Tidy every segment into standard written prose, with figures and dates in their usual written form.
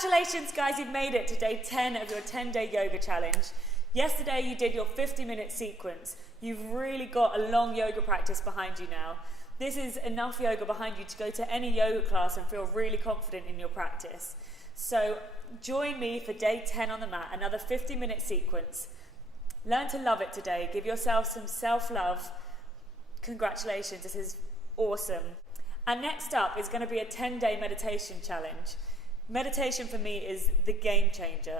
Congratulations guys, you've made it to day 10 of your 10-day yoga challenge. Yesterday you did your 50-minute sequence. You've really got a long yoga practice behind you now. This is enough yoga behind you to go to any yoga class and feel really confident in your practice. So join me for day 10 on the mat, another 50-minute sequence. Learn to love it today. Give yourself some self-love. Congratulations, this is awesome. And next up is going to be a 10-day meditation challenge. Meditation for me is the game changer.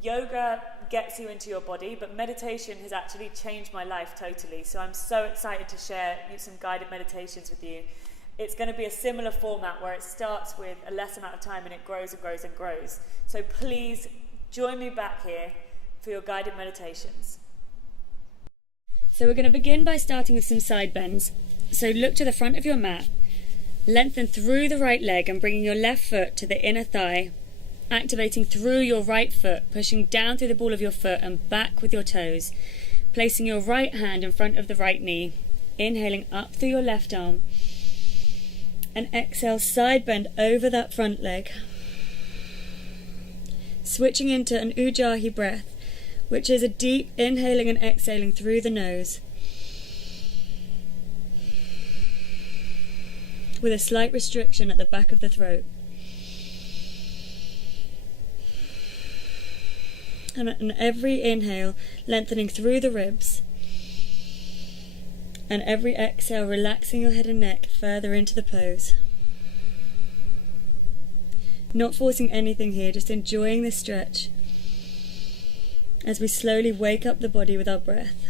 Yoga gets you into your body, but meditation has actually changed my life totally. So I'm so excited to share some guided meditations with you. It's going to be a similar format where it starts with a less amount of time and it grows and grows and grows. So please join me back here for your guided meditations. So we're going to begin by starting with some side bends. So look to the front of your mat. Lengthen through the right leg and bringing your left foot to the inner thigh, activating through your right foot, pushing down through the ball of your foot and back with your toes, placing your right hand in front of the right knee, inhaling up through your left arm, and exhale, side bend over that front leg, switching into an Ujjayi breath, which is a deep inhaling and exhaling through the nose, with a slight restriction at the back of the throat. And on every inhale, lengthening through the ribs. And every exhale, relaxing your head and neck further into the pose. Not forcing anything here, just enjoying this stretch as we slowly wake up the body with our breath.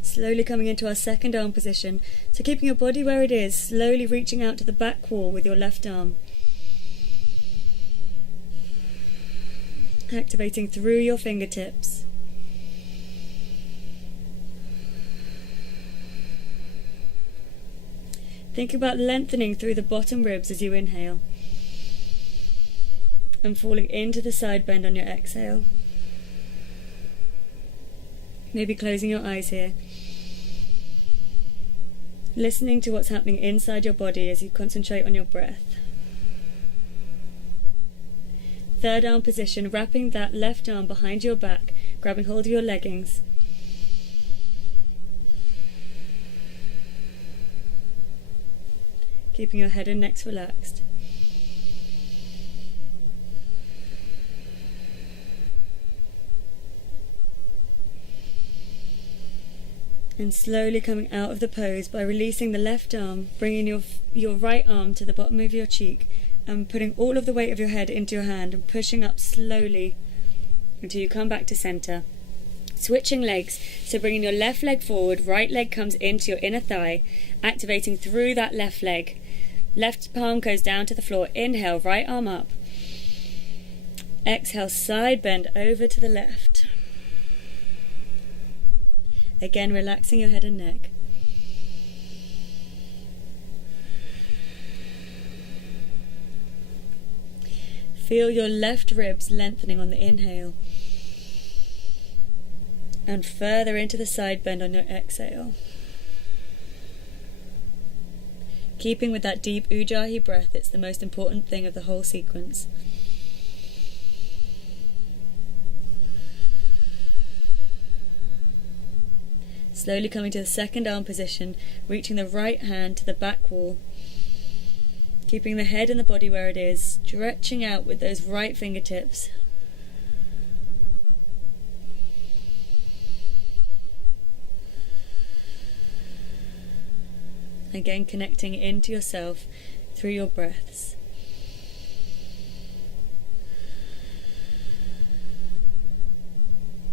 Slowly coming into our second arm position, so keeping your body where it is, slowly reaching out to the back wall with your left arm. Activating through your fingertips. Think about lengthening through the bottom ribs as you inhale, and falling into the side bend on your exhale. Maybe closing your eyes here. Listening to what's happening inside your body as you concentrate on your breath. Third arm position, wrapping that left arm behind your back, grabbing hold of your leggings. Keeping your head and neck relaxed. And slowly coming out of the pose by releasing the left arm, bringing your right arm to the bottom of your cheek and putting all of the weight of your head into your hand and pushing up slowly until you come back to center. Switching legs, so bringing your left leg forward, right leg comes into your inner thigh, activating through that left leg. Left palm goes down to the floor. Inhale, right arm up. Exhale, side bend over to the left. Again, relaxing your head and neck. Feel your left ribs lengthening on the inhale and further into the side bend on your exhale. Keeping with that deep Ujjayi breath, it's the most important thing of the whole sequence. Slowly coming to the second arm position, reaching the right hand to the back wall, keeping the head and the body where it is, stretching out with those right fingertips. Again, connecting into yourself through your breaths.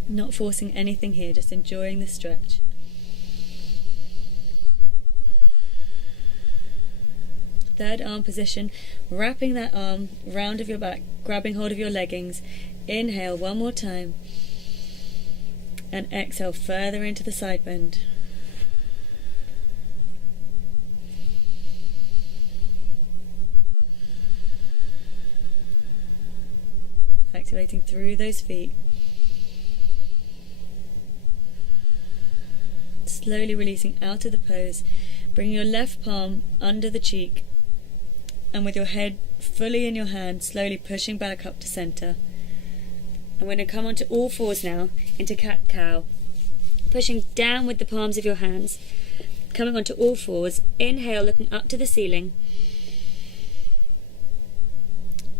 Not forcing anything here, just enjoying the stretch. Third arm position, wrapping that arm round of your back, grabbing hold of your leggings. Inhale one more time. And exhale further into the side bend. Activating through those feet. slowly releasing out of the pose, bringing your left palm under the cheek, and with your head fully in your hand, slowly pushing back up to center. And we're going to come onto all fours now, into cat-cow, pushing down with the palms of your hands, coming onto all fours. Inhale, looking up to the ceiling.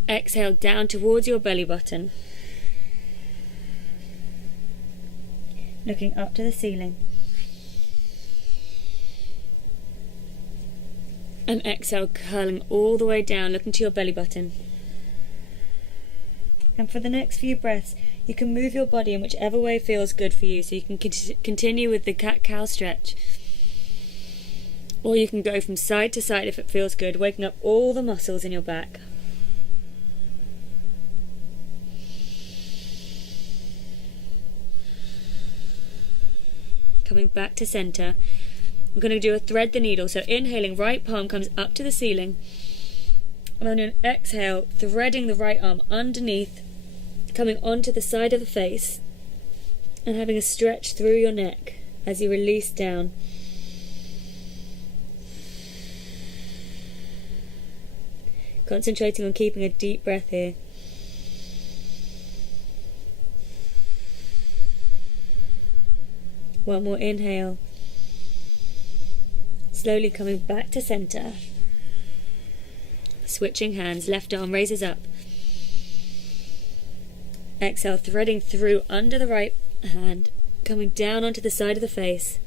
Exhale, down towards your belly button, looking up to the ceiling. And exhale, curling all the way down, looking to your belly button. And for the next few breaths, you can move your body in whichever way feels good for you. So you can continue with the cat-cow stretch, or you can go from side to side if it feels good, waking up all the muscles in your back. Coming back to center. We're going to do a thread the needle. So inhaling, right palm comes up to the ceiling. And on an exhale, threading the right arm underneath, coming onto the side of the face, and having a stretch through your neck as you release down. Concentrating on keeping a deep breath here. One more inhale. Slowly coming back to center. Switching hands, left arm raises up. Exhale, threading through under the right hand, coming down onto the side of the face.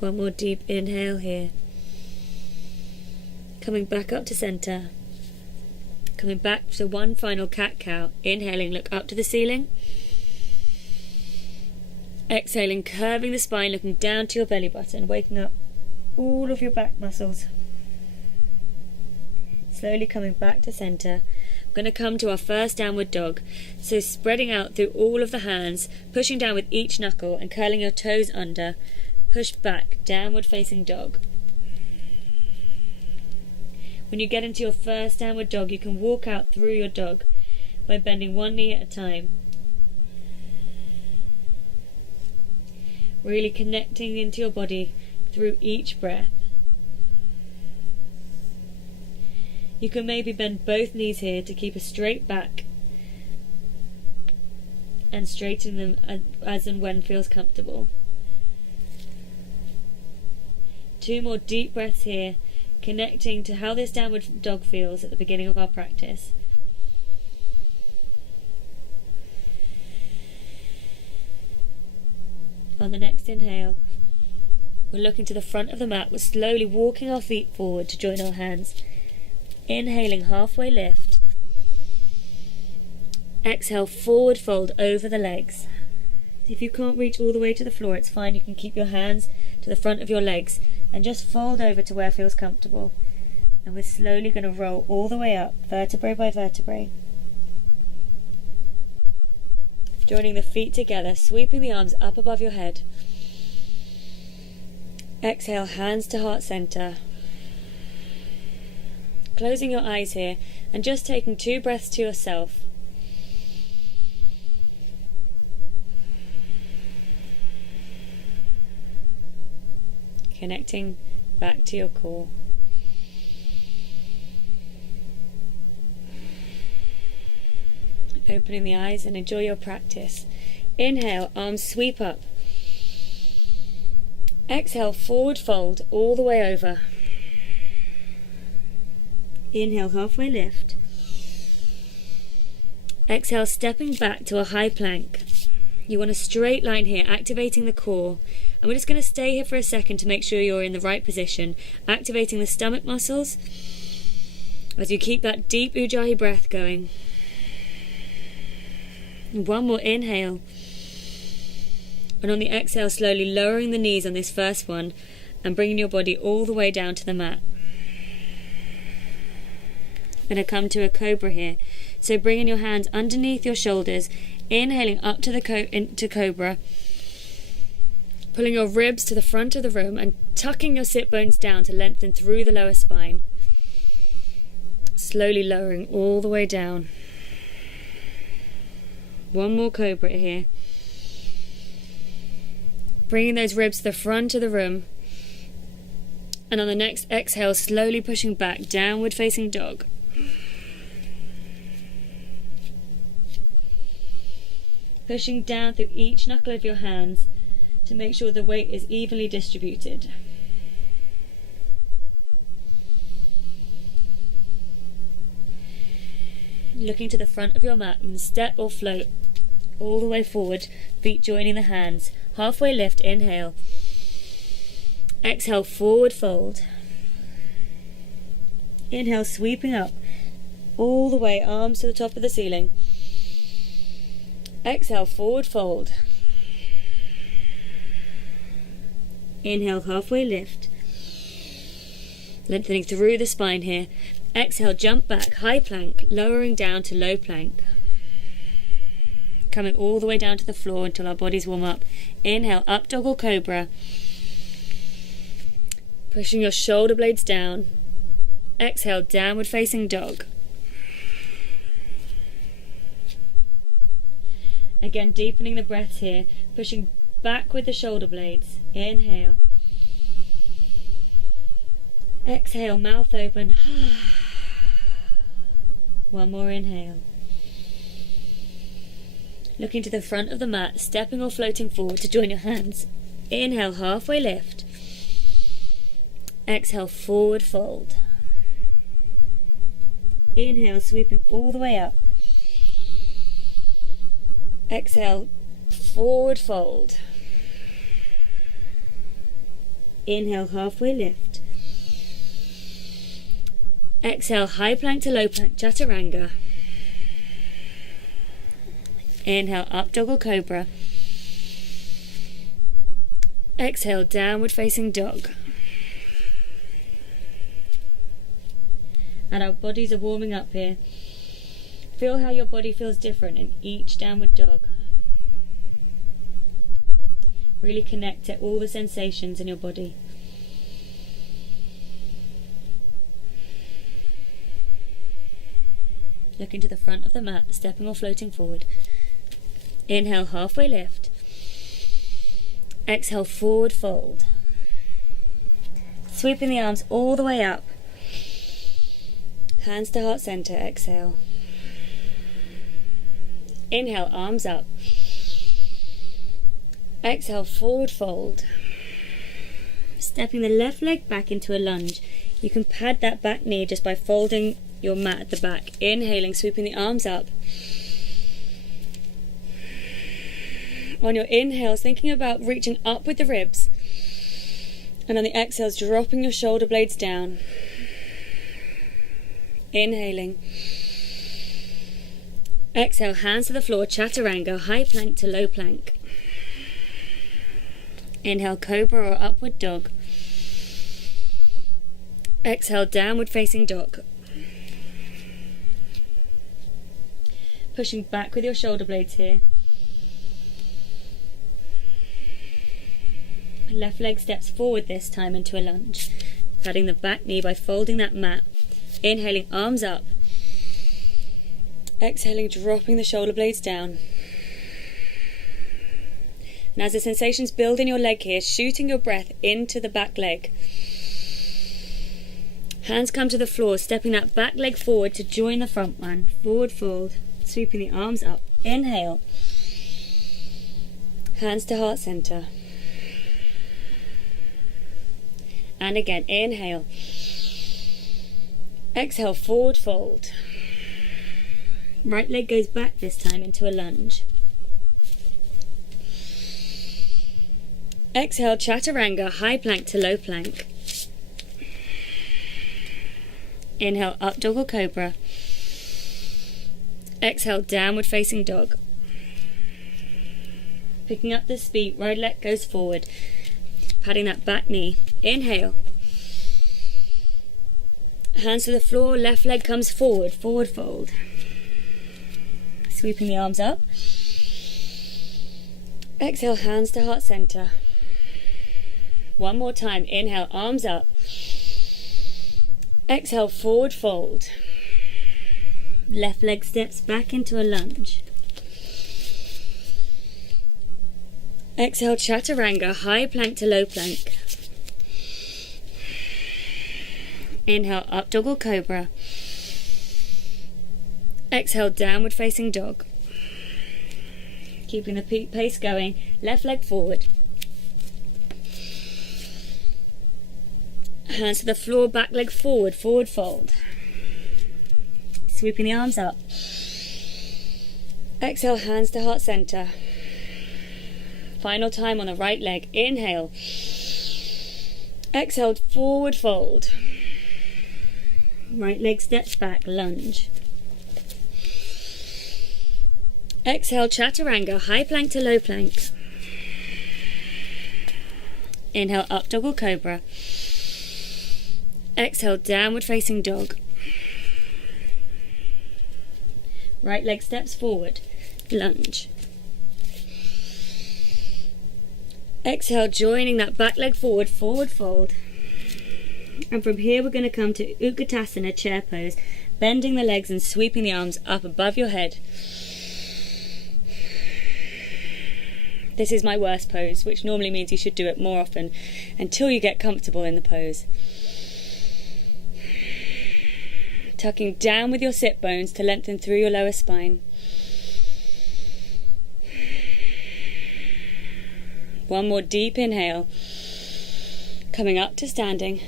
One more deep inhale here. Coming back up to center. Coming back to one final cat-cow. Inhaling, look up to the ceiling. Exhaling, curving the spine, looking down to your belly button, waking up all of your back muscles. Slowly coming back to center. We're going to come to our first downward dog. So spreading out through all of the hands, pushing down with each knuckle and curling your toes under. Push back, downward facing dog. When you get into your first downward dog, you can walk out through your dog by bending one knee at a time. Really connecting into your body through each breath. You can maybe bend both knees here to keep a straight back and straighten them as and when feels comfortable. 2 more deep breaths here, connecting to how this downward dog feels at the beginning of our practice. On the next inhale, we're looking to the front of the mat. We're slowly walking our feet forward to join our hands. Inhaling, halfway lift. Exhale, forward fold over the legs. If you can't reach all the way to the floor, it's fine. You can keep your hands to the front of your legs and just fold over to where feels comfortable. And we're slowly going to roll all the way up, vertebrae by vertebrae. Joining the feet together, sweeping the arms up above your head. Exhale, hands to heart center. Closing your eyes here and just taking 2 breaths to yourself. Connecting back to your core. Opening the eyes and enjoy your practice. Inhale, arms sweep up. Exhale, forward fold all the way over. Inhale, halfway lift. Exhale, stepping back to a high plank. You want a straight line here, activating the core. And we're just going to stay here for a second to make sure you're in the right position, activating the stomach muscles as you keep that deep Ujjayi breath going. And one more inhale. And on the exhale, slowly lowering the knees on this first one and bringing your body all the way down to the mat. Going to come to a cobra here. So bringing your hands underneath your shoulders, inhaling up to into cobra. Pulling your ribs to the front of the room and tucking your sit bones down to lengthen through the lower spine. Slowly lowering all the way down. One more cobra here. Bringing those ribs to the front of the room. And on the next exhale, slowly pushing back, downward facing dog. Pushing down through each knuckle of your hands to make sure the weight is evenly distributed. Looking to the front of your mat and step or float all the way forward, feet joining the hands. Halfway lift, inhale. Exhale, forward fold. Inhale, sweeping up all the way, arms to the top of the ceiling. Exhale, forward fold. Inhale, halfway lift. Lengthening through the spine here. Exhale, jump back, high plank, lowering down to low plank. Coming all the way down to the floor until our bodies warm up. Inhale, up dog or cobra. Pushing your shoulder blades down. Exhale, downward facing dog. Again, deepening the breath here, pushing back with the shoulder blades. Inhale. Exhale, mouth open. One more inhale. Looking to the front of the mat, stepping or floating forward to join your hands. Inhale, halfway lift. Exhale, forward fold. Inhale, sweeping all the way up. Exhale, forward fold. Inhale, halfway lift. Exhale, high plank to low plank, chaturanga. Inhale, up dog or cobra. Exhale, downward facing dog. And our bodies are warming up here. Feel how your body feels different in each downward dog. Really connect to all the sensations in your body. Looking to the front of the mat, stepping or floating forward. Inhale, halfway lift. Exhale, forward fold. Sweeping the arms all the way up. Hands to heart center, exhale. Inhale, arms up. Exhale, forward fold. Stepping the left leg back into a lunge. You can pad that back knee just by folding your mat at the back. Inhaling, sweeping the arms up. On your inhales, thinking about reaching up with the ribs. And on the exhales, dropping your shoulder blades down. Inhaling. Exhale, hands to the floor, chaturanga, high plank to low plank. Inhale, cobra or upward dog. Exhale, downward facing dog. Pushing back with your shoulder blades here. Left leg steps forward this time into a lunge. Padding the back knee by folding that mat. Inhaling, arms up. Exhaling, dropping the shoulder blades down. And as the sensations build in your leg here, shooting your breath into the back leg. Hands come to the floor, stepping that back leg forward to join the front one. Forward fold, sweeping the arms up. Inhale. Hands to heart center. And again, inhale. Exhale, forward fold. Right leg goes back this time into a lunge. Exhale, chaturanga, high plank to low plank. Inhale, up dog or cobra. Exhale, downward facing dog. Picking up the speed, right leg goes forward. Patting that back knee. Inhale. Hands to the floor, left leg comes forward, forward fold. Sweeping the arms up. Exhale, hands to heart center. One more time. Inhale, arms up. Exhale, forward fold. Left leg steps back into a lunge. Exhale, chaturanga, high plank to low plank. Inhale, up dog or cobra. Exhale, downward facing dog. Keeping the pace going, left leg forward. Hands to the floor, back leg forward, forward fold. Sweeping the arms up. Exhale, hands to heart center. Final time on the right leg. Inhale. Exhale, forward fold. Right leg steps back, lunge. Exhale, chaturanga, high plank to low plank. Inhale, up dog or cobra. Exhale, downward facing dog. Right leg steps forward, lunge. Exhale, joining that back leg forward, forward fold. And from here we're going to come to Utkatasana, chair pose, bending the legs and sweeping the arms up above your head. This is my worst pose, which normally means you should do it more often until you get comfortable in the pose. Tucking down with your sit bones to lengthen through your lower spine. One more deep inhale. Coming up to standing.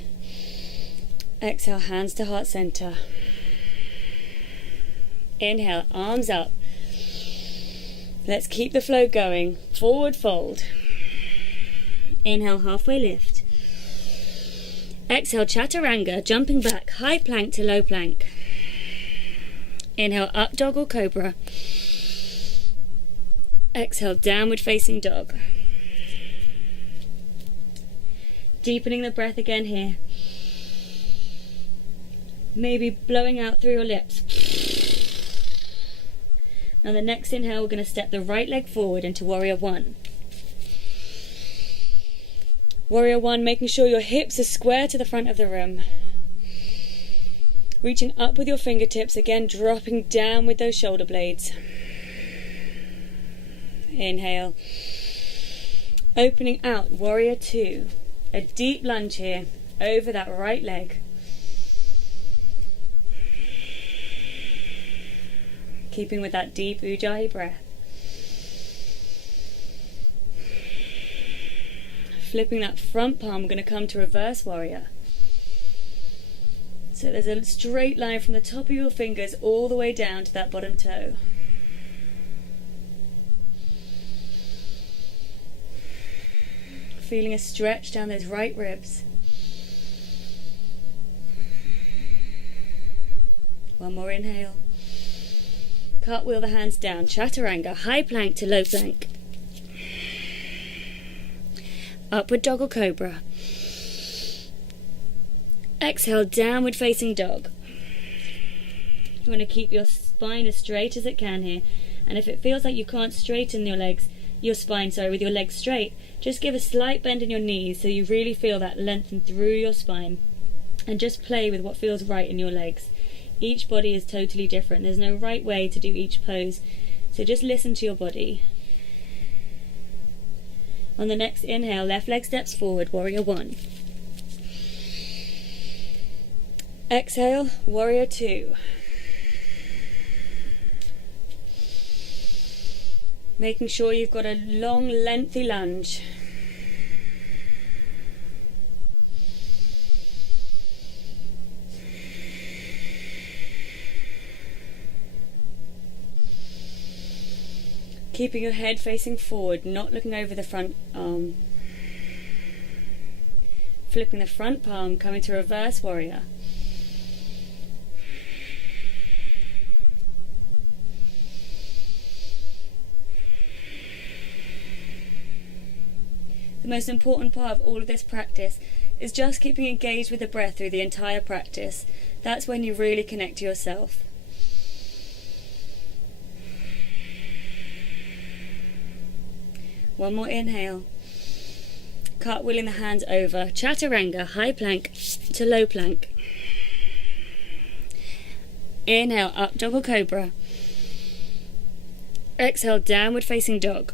Exhale, hands to heart center. Inhale, arms up. Let's keep the flow going. Forward fold. Inhale, halfway lift. Exhale, chaturanga, jumping back, high plank to low plank. Inhale, up dog or cobra. Exhale, downward facing dog. Deepening the breath again here. Maybe blowing out through your lips. Now the next inhale, we're going to step the right leg forward into warrior one. Warrior one, making sure your hips are square to the front of the room. Reaching up with your fingertips, again dropping down with those shoulder blades. Inhale. Opening out, warrior two. A deep lunge here, over that right leg. Keeping with that deep Ujjayi breath. Flipping that front palm, we're going to come to reverse warrior. So there's a straight line from the top of your fingers all the way down to that bottom toe. Feeling a stretch down those right ribs. One more inhale. Cartwheel the hands down, chaturanga, high plank to low plank. Upward dog or cobra. Exhale, downward facing dog. You want to keep your spine as straight as it can here. And if it feels like you can't straighten your spine with your legs straight, just give a slight bend in your knees so you really feel that lengthen through your spine. And just play with what feels right in your legs. Each body is totally different. There's no right way to do each pose. So just listen to your body. On the next inhale, left leg steps forward, warrior one. Exhale, warrior two. Making sure you've got a long, lengthy lunge. Keeping your head facing forward, not looking over the front arm. Flipping the front palm, coming to reverse warrior. The most important part of all of this practice is just keeping engaged with the breath through the entire practice. That's when you really connect to yourself. One more inhale. Cartwheeling the hands over. Chaturanga, high plank to low plank. Inhale, up dog or cobra. Exhale, downward facing dog.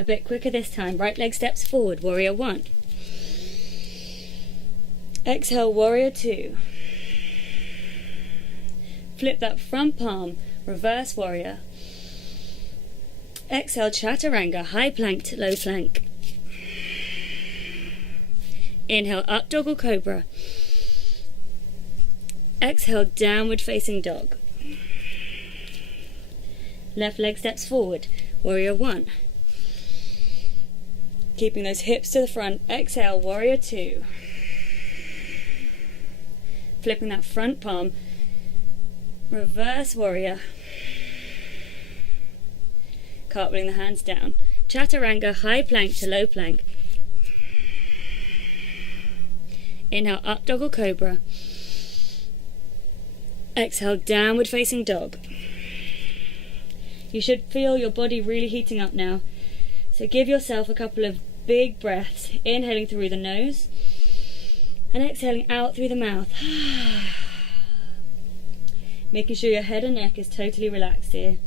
A bit quicker this time. Right leg steps forward, warrior one. Exhale, warrior two. Flip that front palm, reverse warrior. Exhale, chaturanga, high plank to low plank. Inhale, up dog or cobra. Exhale, downward facing dog. Left leg steps forward, warrior one. Keeping those hips to the front. Exhale, warrior two. Flipping that front palm, reverse warrior. Cartwheeling the hands down. Chaturanga, high plank to low plank. Inhale, up dog or cobra. Exhale, downward facing dog. You should feel your body really heating up now. So give yourself a couple of big breaths, inhaling through the nose and exhaling out through the mouth. Making sure your head and neck is totally relaxed here.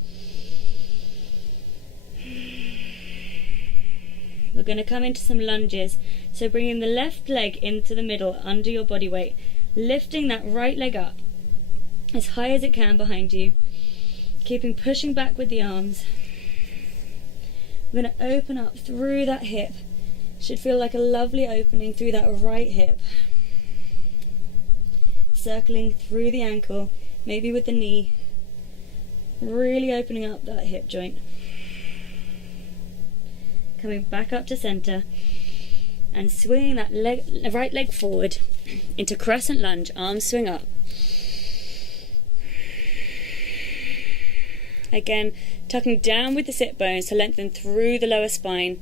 We're going to come into some lunges. So bringing the left leg into the middle under your body weight, lifting that right leg up as high as it can behind you, keeping pushing back with the arms. We're going to open up through that hip. Should feel like a lovely opening through that right hip. Circling through the ankle, maybe with the knee. Really opening up that hip joint. Coming back up to center and swinging that right leg forward into crescent lunge, arms swing up. Again, tucking down with the sit bones to lengthen through the lower spine.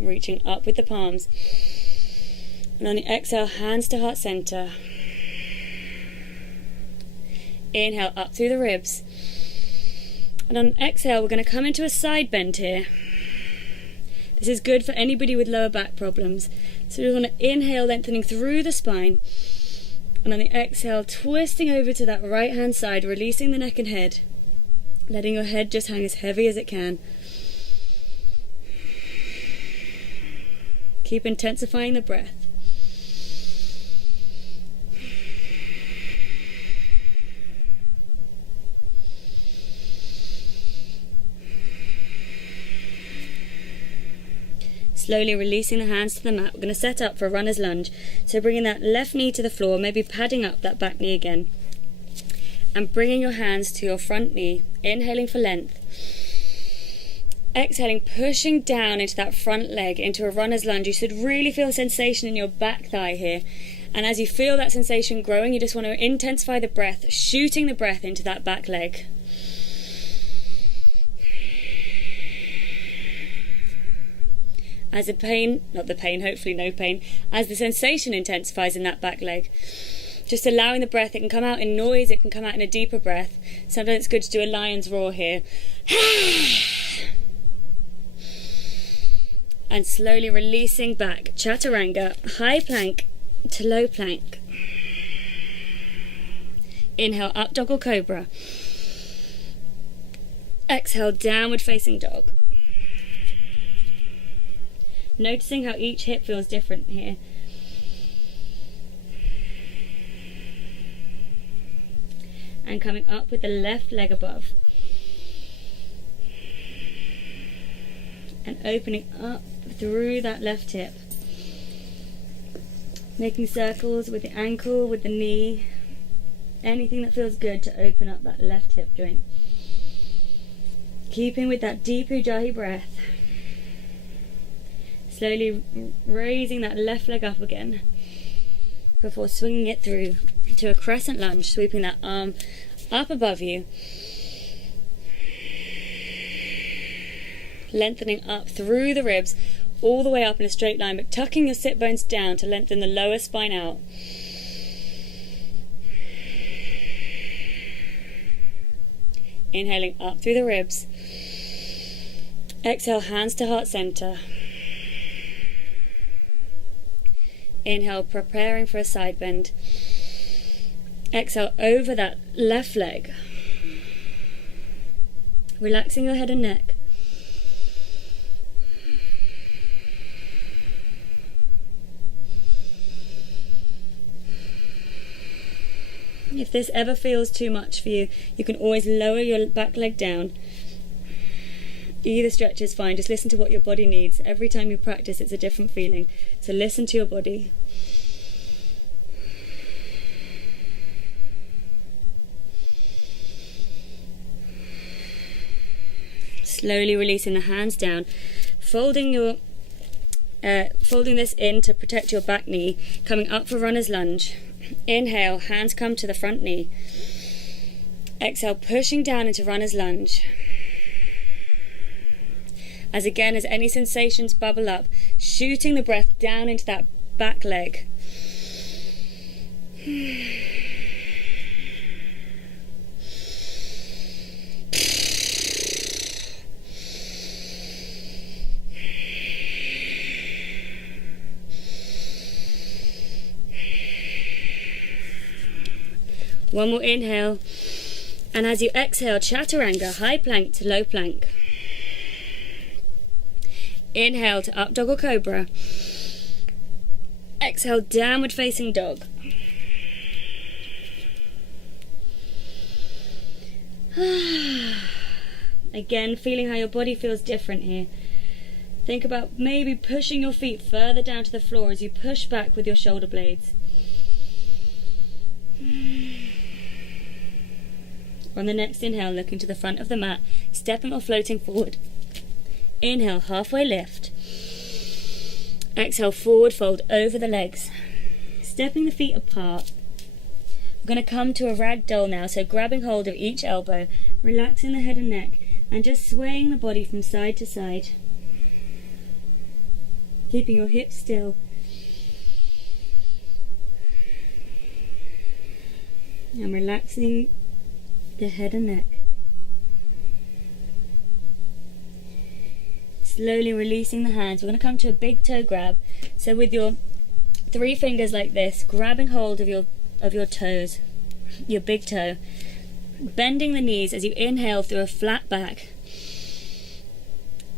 Reaching up with the palms. And on the exhale, hands to heart center. Inhale, up through the ribs. And on exhale, we're going to come into a side bend here. This is good for anybody with lower back problems. So we want to inhale, lengthening through the spine. And on the exhale, twisting over to that right hand side, releasing the neck and head. Letting your head just hang as heavy as it can. Keep intensifying the breath. Slowly releasing the hands to the mat. We're going to set up for a runner's lunge. So bringing that left knee to the floor, maybe padding up that back knee again. And bringing your hands to your front knee, inhaling for length. Exhaling, pushing down into that front leg, into a runner's lunge. You should really feel a sensation in your back thigh here. And as you feel that sensation growing, you just want to intensify the breath, shooting the breath into that back leg. As the pain, not the pain, hopefully no pain, as the sensation intensifies in that back leg. Just allowing the breath, it can come out in noise, it can come out in a deeper breath. Sometimes it's good to do a lion's roar here. And slowly releasing back. Chaturanga, high plank to low plank. Inhale, up dog or cobra. Exhale, downward facing dog. Noticing how each hip feels different here. And coming up with the left leg above. And opening up through that left hip. Making circles with the ankle, with the knee. Anything that feels good to open up that left hip joint. Keeping with that deep Ujjayi breath. Slowly raising that left leg up again before swinging it through to a crescent lunge, sweeping that arm up above you, lengthening up through the ribs all the way up in a straight line, but tucking your sit bones down to lengthen the lower spine out. Inhaling up through the ribs. Exhale, hands to heart center. Inhale, preparing for a side bend. Exhale, over that left leg. Relaxing your head and neck. If this ever feels too much for you, you can always lower your back leg down. Either stretch is fine. Just listen to what your body needs. Every time you practice, it's a different feeling. So listen to your body. Slowly releasing the hands down, folding this in to protect your back knee, coming up for runner's lunge. Inhale, hands come to the front knee. Exhale, pushing down into runner's lunge. As any sensations bubble up, shooting the breath down into that back leg. One more inhale, and as you exhale, chaturanga, high plank to low plank. Inhale to up dog or cobra. Exhale, downward facing dog. Again, feeling how your body feels different here. Think about maybe pushing your feet further down to the floor as you push back with your shoulder blades. On the next inhale, looking to the front of the mat, stepping or floating forward. Inhale, halfway lift. Exhale, forward fold over the legs. Stepping the feet apart. We're going to come to a ragdoll now, so grabbing hold of each elbow, relaxing the head and neck, and just swaying the body from side to side. Keeping your hips still. And relaxing the head and neck. Slowly releasing the hands. We're going to come to a big toe grab. So with your 3 fingers like this, grabbing hold of your toes, your big toe, bending the knees as you inhale through a flat back.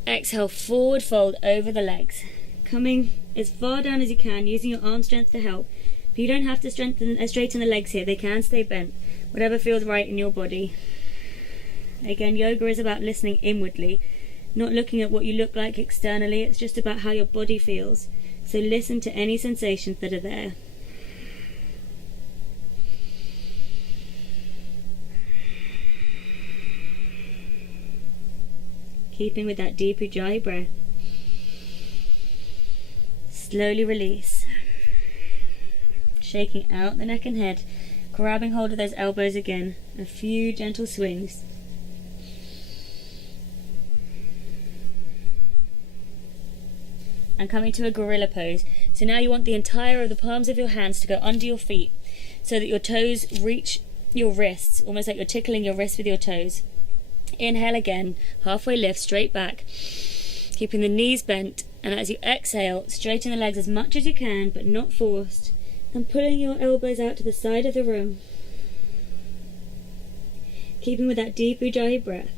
Exhale, forward fold over the legs. Coming as far down as you can, using your arm strength to help. But you don't have to straighten the legs here. They can stay bent. Whatever feels right in your body. Again, yoga is about listening inwardly, not looking at what you look like externally. It's just about how your body feels. So listen to any sensations that are there. Keeping with that deep Ujjayi breath. Slowly release. Shaking out the neck and head. Grabbing hold of those elbows again. A few gentle swings. And coming to a gorilla pose. So now you want the entire of the palms of your hands to go under your feet so that your toes reach your wrists, almost like you're tickling your wrists with your toes. Inhale again, halfway lift, straight back, keeping the knees bent, and as you exhale, straighten the legs as much as you can, but not forced, and pulling your elbows out to the side of the room, keeping with that deep Ujjayi breath.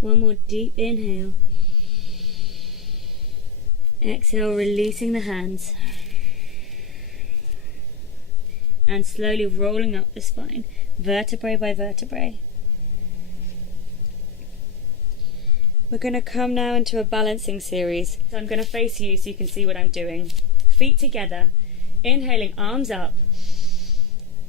One more deep inhale. Exhale, releasing the hands. And slowly rolling up the spine, vertebrae by vertebrae. We're going to come now into a balancing series. So I'm going to face you so you can see what I'm doing. Feet together. Inhaling, arms up.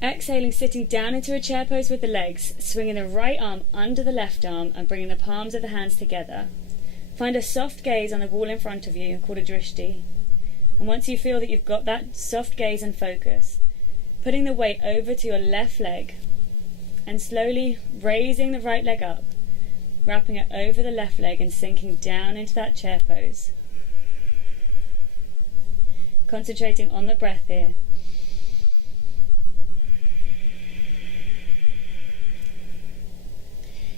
Exhaling, sitting down into a chair pose with the legs, swinging the right arm under the left arm and bringing the palms of the hands together. Find a soft gaze on the wall in front of you, called a drishti. And once you feel that you've got that soft gaze and focus, putting the weight over to your left leg and slowly raising the right leg up, wrapping it over the left leg and sinking down into that chair pose. Concentrating on the breath here.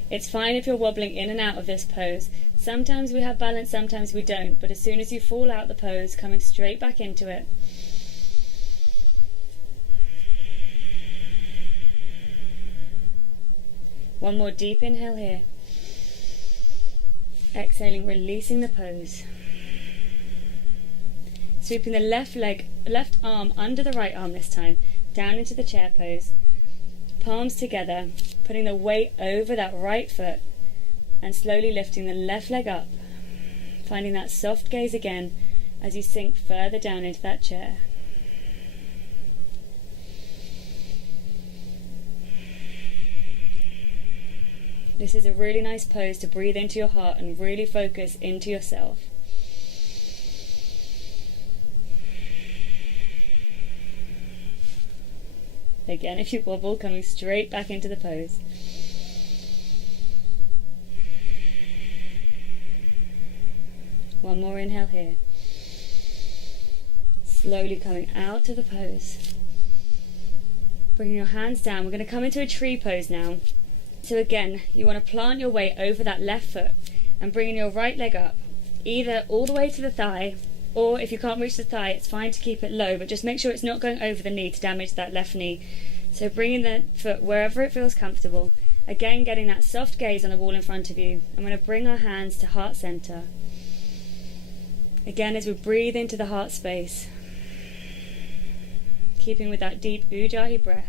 It's fine if you're wobbling in and out of this pose. Sometimes we have balance, sometimes we don't, but as soon as you fall out the pose, coming straight back into it. One more deep inhale here. Exhaling, releasing the pose. Sweeping the left arm under the right arm this time, down into the chair pose. Palms together, putting the weight over that right foot and slowly lifting the left leg up, finding that soft gaze again as you sink further down into that chair. This is a really nice pose to breathe into your heart and really focus into yourself. Again, if you wobble, coming straight back into the pose. One more inhale here. Slowly coming out of the pose. Bringing your hands down. We're going to come into a tree pose now. So again, you want to plant your weight over that left foot and bringing your right leg up, either all the way to the thigh, or if you can't reach the thigh, it's fine to keep it low, but just make sure it's not going over the knee to damage that left knee. So bringing the foot wherever it feels comfortable. Again, getting that soft gaze on the wall in front of you. I'm going to bring our hands to heart center. Again, as we breathe into the heart space, keeping with that deep Ujjayi breath.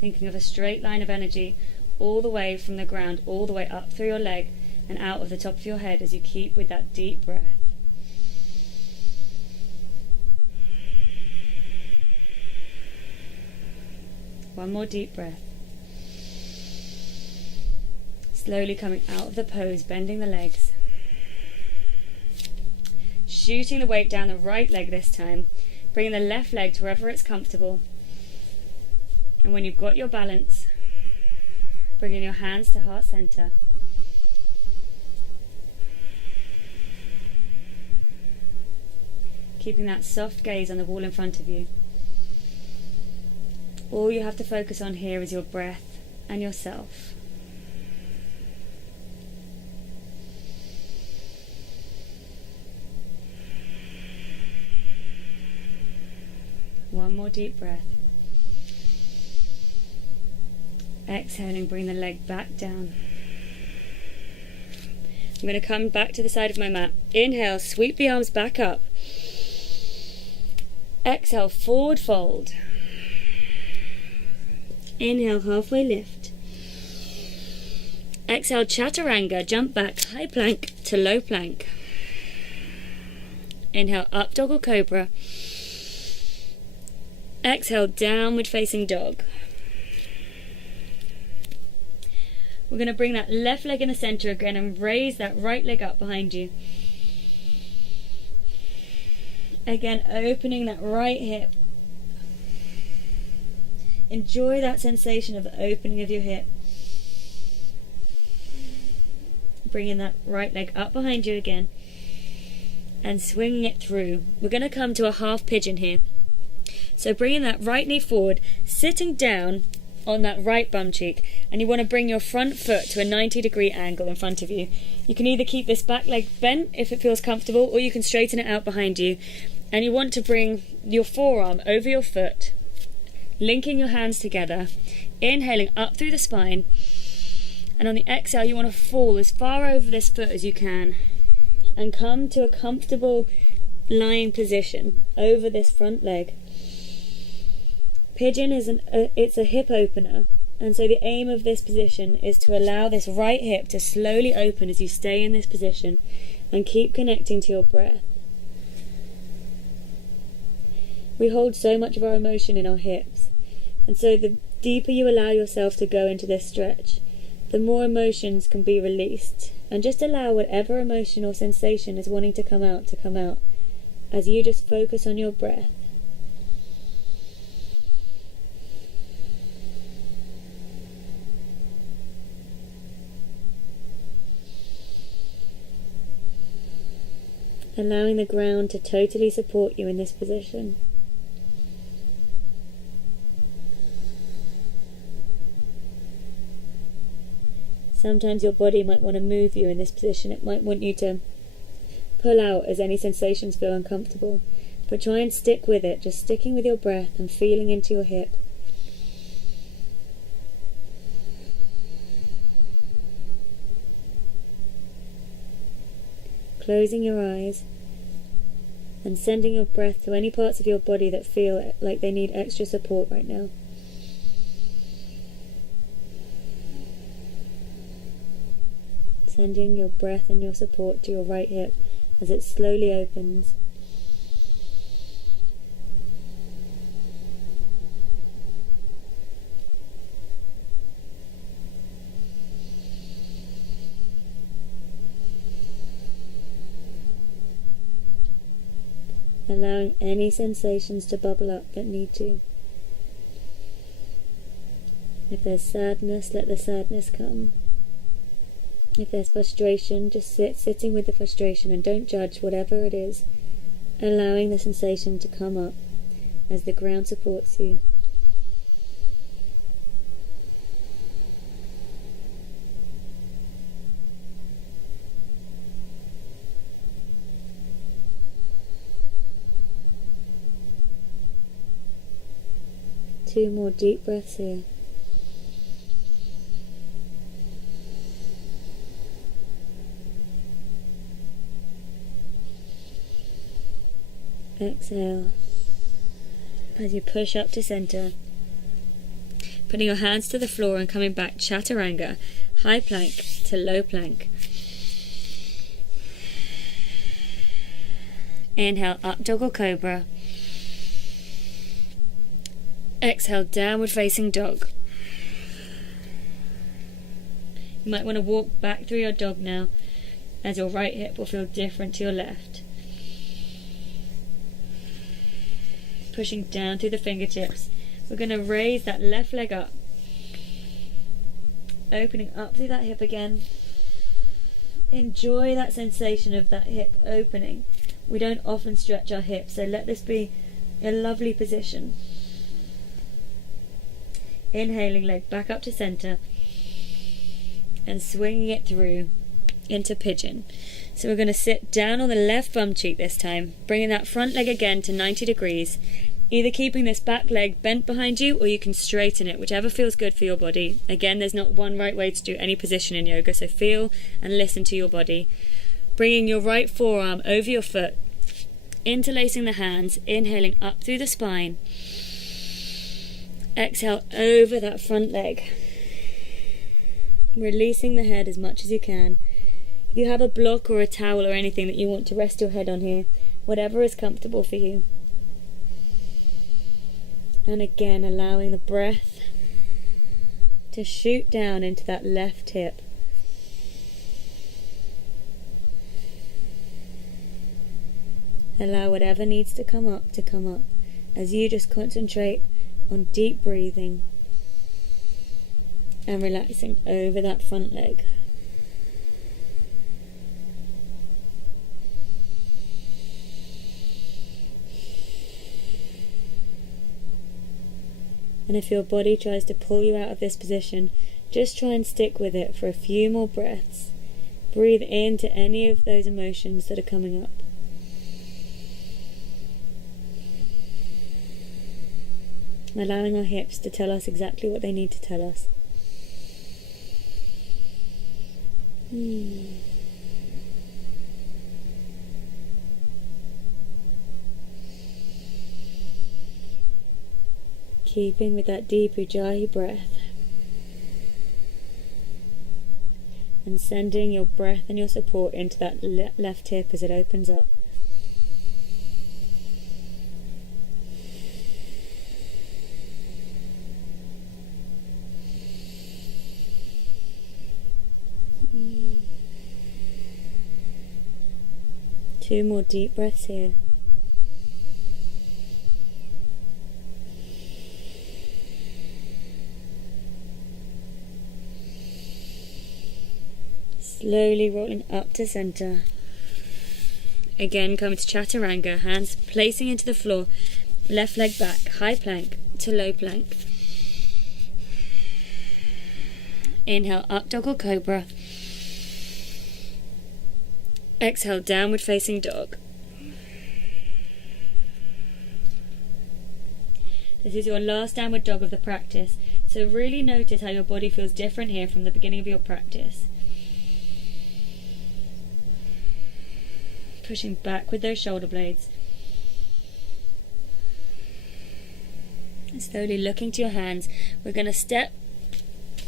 Thinking of a straight line of energy all the way from the ground, all the way up through your leg and out of the top of your head as you keep with that deep breath. One more deep breath. Slowly coming out of the pose, bending the legs. Shooting the weight down the right leg this time, bringing the left leg to wherever it's comfortable. And when you've got your balance, bringing your hands to heart center. Keeping that soft gaze on the wall in front of you. All you have to focus on here is your breath and yourself. One more deep breath. Exhaling, bring the leg back down. I'm going to come back to the side of my mat. Inhale, sweep the arms back up. Exhale, forward fold. Inhale, halfway lift. Exhale, chaturanga, jump back, high plank to low plank. Inhale, up dog or cobra. Exhale, downward facing dog. We're going to bring that left leg in the center again and raise that right leg up behind you. Again, opening that right hip. Enjoy that sensation of the opening of your hip. Bringing that right leg up behind you again and swinging it through. We're going to come to a half pigeon here. So bringing that right knee forward, sitting down on that right bum cheek, and you want to bring your front foot to a 90-degree angle in front of you. You can either keep this back leg bent if it feels comfortable, or you can straighten it out behind you. And you want to bring your forearm over your foot, linking your hands together, inhaling up through the spine, and on the exhale you want to fall as far over this foot as you can and come to a comfortable lying position over this front leg. Pigeon is it's a hip opener, and so the aim of this position is to allow this right hip to slowly open as you stay in this position and keep connecting to your breath. We hold so much of our emotion in our hips, and so the deeper you allow yourself to go into this stretch, the more emotions can be released, and just allow whatever emotion or sensation is wanting to come out as you just focus on your breath. allowing the ground to totally support you in this position. Sometimes your body might want to move you in this position. It might want you to pull out as any sensations feel uncomfortable. But try and stick with it, just sticking with your breath and feeling into your hip. Closing your eyes and sending your breath to any parts of your body that feel like they need extra support right now. Sending your breath and your support to your right hip as it slowly opens. Allowing any sensations to bubble up that need to. If there's sadness, let the sadness come. If there's frustration, just sitting with the frustration and don't judge whatever it is, allowing the sensation to come up as the ground supports you. Two more deep breaths here. Exhale as you push up to center, putting your hands to the floor and coming back chaturanga, high plank to low plank. Inhale, up dog or cobra. Exhale, downward facing dog. You might want to walk back through your dog now, as your right hip will feel different to your left. Pushing down through the fingertips. We're going to raise that left leg up, opening up through that hip again. Enjoy that sensation of that hip opening. We don't often stretch our hips, so let this be a lovely position. Inhaling, leg back up to center and swinging it through into pigeon. So we're going to sit down on the left bum cheek this time, bringing that front leg again to 90 degrees, either keeping this back leg bent behind you or you can straighten it, whichever feels good for your body. Again, there's not one right way to do any position in yoga, so feel and listen to your body. Bringing your right forearm over your foot, interlacing the hands, inhaling up through the spine. Exhale over that front leg, releasing the head as much as you can. If you have a block or a towel or anything that you want to rest your head on here, whatever is comfortable for you. And again, allowing the breath to shoot down into that left hip. Allow whatever needs to come up as you just concentrate on deep breathing and relaxing over that front leg. And if your body tries to pull you out of this position, just try and stick with it for a few more breaths. Breathe into any of those emotions that are coming up. Allowing our hips to tell us exactly what they need to tell us. Keeping with that deep Ujjayi breath. And sending your breath and your support into that left hip as it opens up. Two more deep breaths here. Slowly rolling up to center. Again, coming to chaturanga, hands placing into the floor, left leg back, high plank to low plank. Inhale, up dog or cobra. Exhale, downward facing dog. This is your last downward dog of the practice, so really notice how your body feels different here from the beginning of your practice. Pushing back with those shoulder blades. And slowly looking to your hands, we're going to step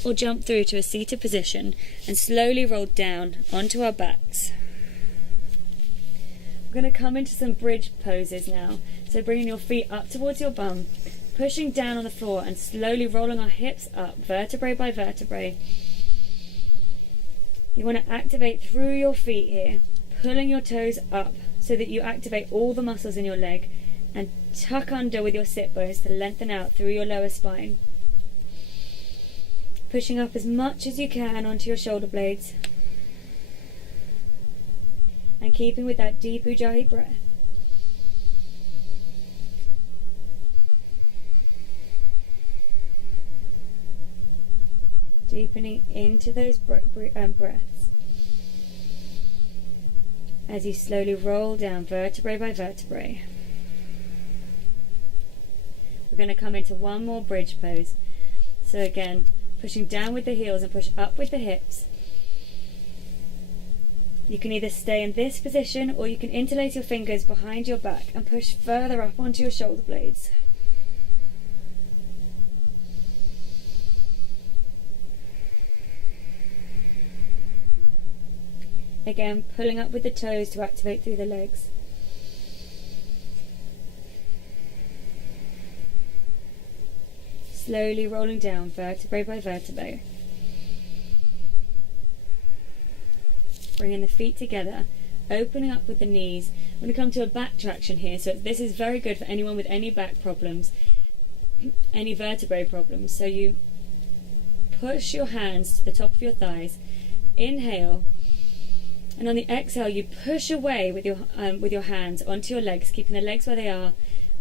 or jump through to a seated position and slowly roll down onto our backs. We're going to come into some bridge poses now, so bringing your feet up towards your bum, pushing down on the floor and slowly rolling our hips up, vertebrae by vertebrae. You want to activate through your feet here, pulling your toes up so that you activate all the muscles in your leg, and tuck under with your sit bones to lengthen out through your lower spine. Pushing up as much as you can onto your shoulder blades, and keeping with that deep Ujjayi breath. Deepening into those breaths as you slowly roll down vertebrae by vertebrae. We're going to come into one more bridge pose. So again, pushing down with the heels and push up with the hips. You can either stay in this position or you can interlace your fingers behind your back and push further up onto your shoulder blades. Again, pulling up with the toes to activate through the legs. Slowly rolling down vertebrae by vertebrae. Bringing the feet together, opening up with the knees. I'm going to come to a back traction here, so this is very good for anyone with any back problems, any vertebrae problems. So you push your hands to the top of your thighs, inhale, and on the exhale you push away with your hands onto your legs, keeping the legs where they are,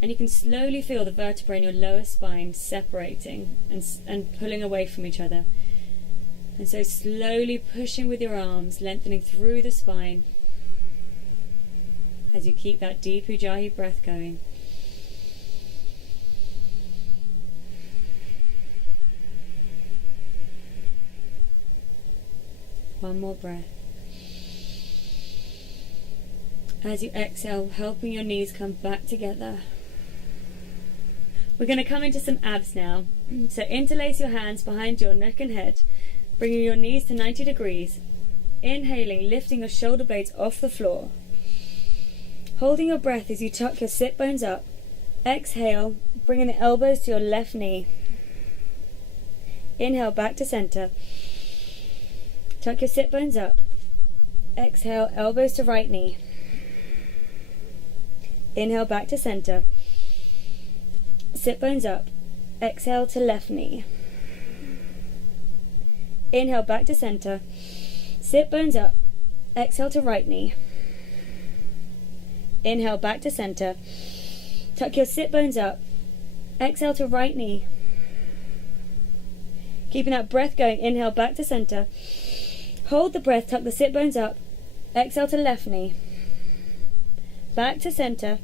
and you can slowly feel the vertebrae in your lower spine separating and pulling away from each other. And so slowly pushing with your arms, lengthening through the spine as you keep that deep Ujjayi breath going. One more breath. As you exhale, helping your knees come back together. We're going to come into some abs now. So interlace your hands behind your neck and head, bringing your knees to 90 degrees. Inhaling, lifting your shoulder blades off the floor. Holding your breath as you tuck your sit bones up. Exhale, bringing the elbows to your left knee. Inhale, back to center. Tuck your sit bones up. Exhale, elbows to right knee. Inhale, back to center. Sit bones up. Exhale to left knee. Inhale, back to center. Sit bones up. Exhale to right knee. Inhale, back to center. Tuck your sit bones up. Exhale to right knee. Keeping that breath going. Inhale, back to center. Hold the breath. Tuck the sit bones up. Exhale to left knee. Back to center.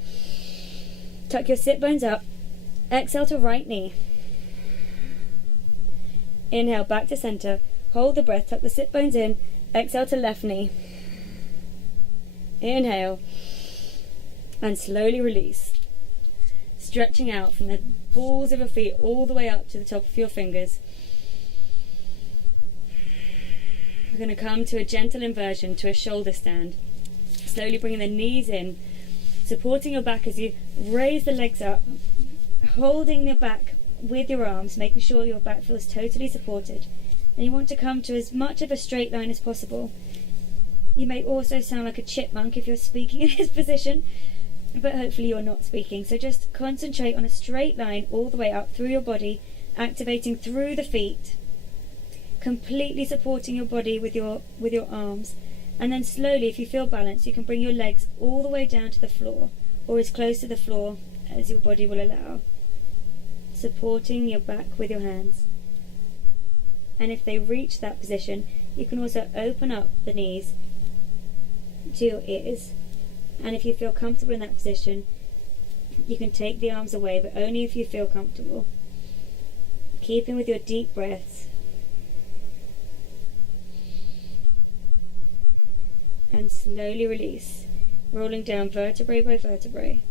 Tuck your sit bones up. Exhale to right knee. Inhale, back to center. Hold the breath. Tuck the sit bones in. Exhale to left knee. Inhale. And slowly release. Stretching out from the balls of your feet all the way up to the top of your fingers. We're going to come to a gentle inversion to a shoulder stand. Slowly bringing the knees in, supporting your back as you raise the legs up, holding the back with your arms, making sure your back feels totally supported. And you want to come to as much of a straight line as possible. You may also sound like a chipmunk if you're speaking in this position, but hopefully you're not speaking. So just concentrate on a straight line all the way up through your body, activating through the feet, completely supporting your body with your arms, And then slowly, if you feel balanced, you can bring your legs all the way down to the floor, or as close to the floor as your body will allow, supporting your back with your hands. And if they reach that position, you can also open up the knees to your ears. And if you feel comfortable in that position, you can take the arms away, but only if you feel comfortable. Keeping with your deep breaths. And slowly release, rolling down vertebrae by vertebrae.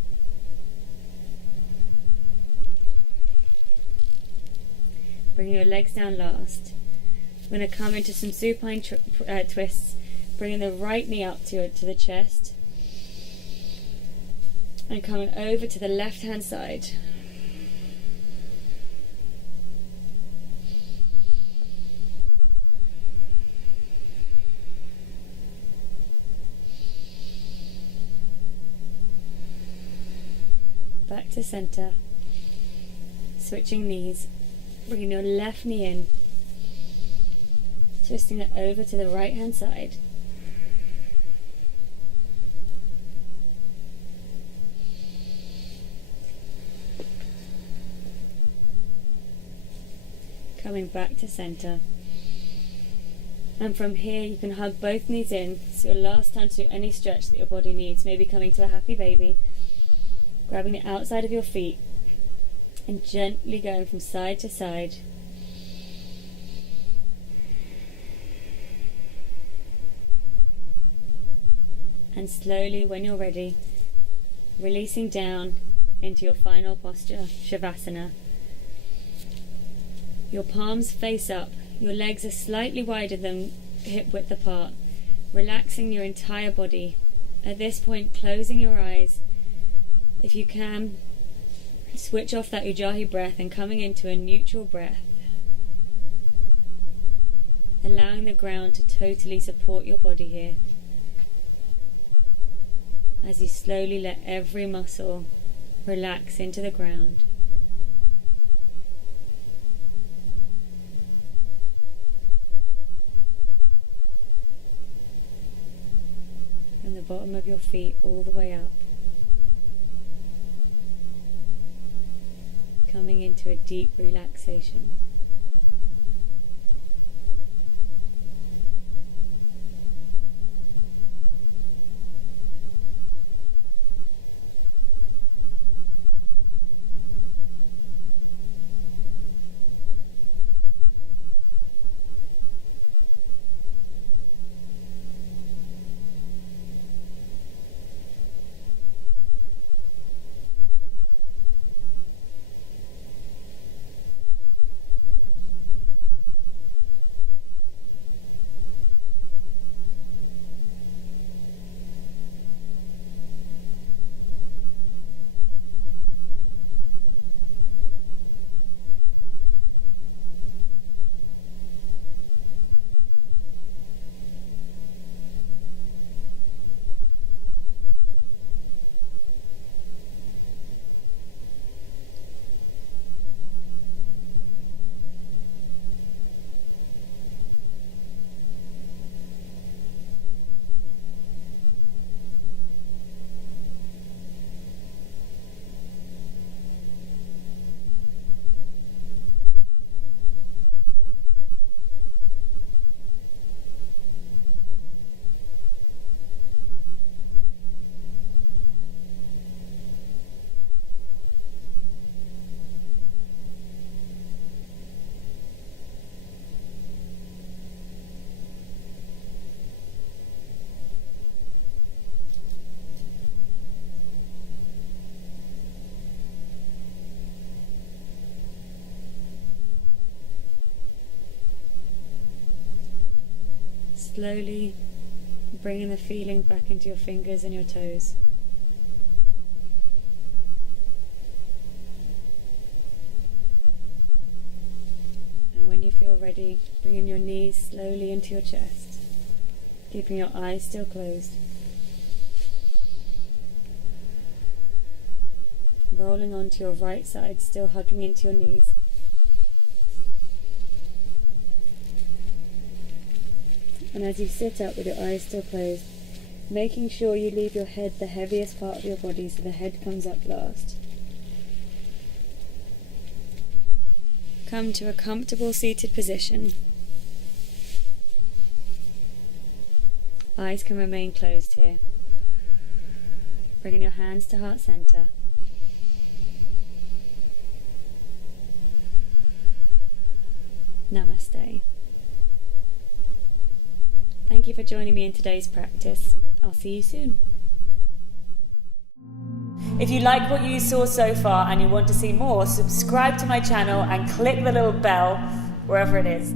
Bring your legs down last. We're going to come into some supine twists, bringing the right knee up to the chest, and coming over to the left hand side. Back to center. Switching knees. Bringing your left knee in. Twisting it over to the right hand side. Coming back to center. And from here you can hug both knees in. It's your last time to do any stretch that your body needs. Maybe coming to a happy baby. Grabbing the outside of your feet and gently going from side to side. And slowly, when you're ready, releasing down into your final posture, Shavasana. Your palms face up, your legs are slightly wider than hip width apart, relaxing your entire body. At this point, closing your eyes. If you can, switch off that Ujjayi breath and coming into a neutral breath. Allowing the ground to totally support your body here. As you slowly let every muscle relax into the ground. From the bottom of your feet all the way up. Coming into a deep relaxation. Slowly bringing the feeling back into your fingers and your toes. And when you feel ready, bringing your knees slowly into your chest, keeping your eyes still closed. Rolling onto your right side, still hugging into your knees. And as you sit up with your eyes still closed, making sure you leave your head the heaviest part of your body so the head comes up last. Come to a comfortable seated position. Eyes can remain closed here. Bringing your hands to heart center. Namaste. Thank you for joining me in today's practice. I'll see you soon. If you like what you saw so far and you want to see more, subscribe to my channel and click the little bell wherever it is.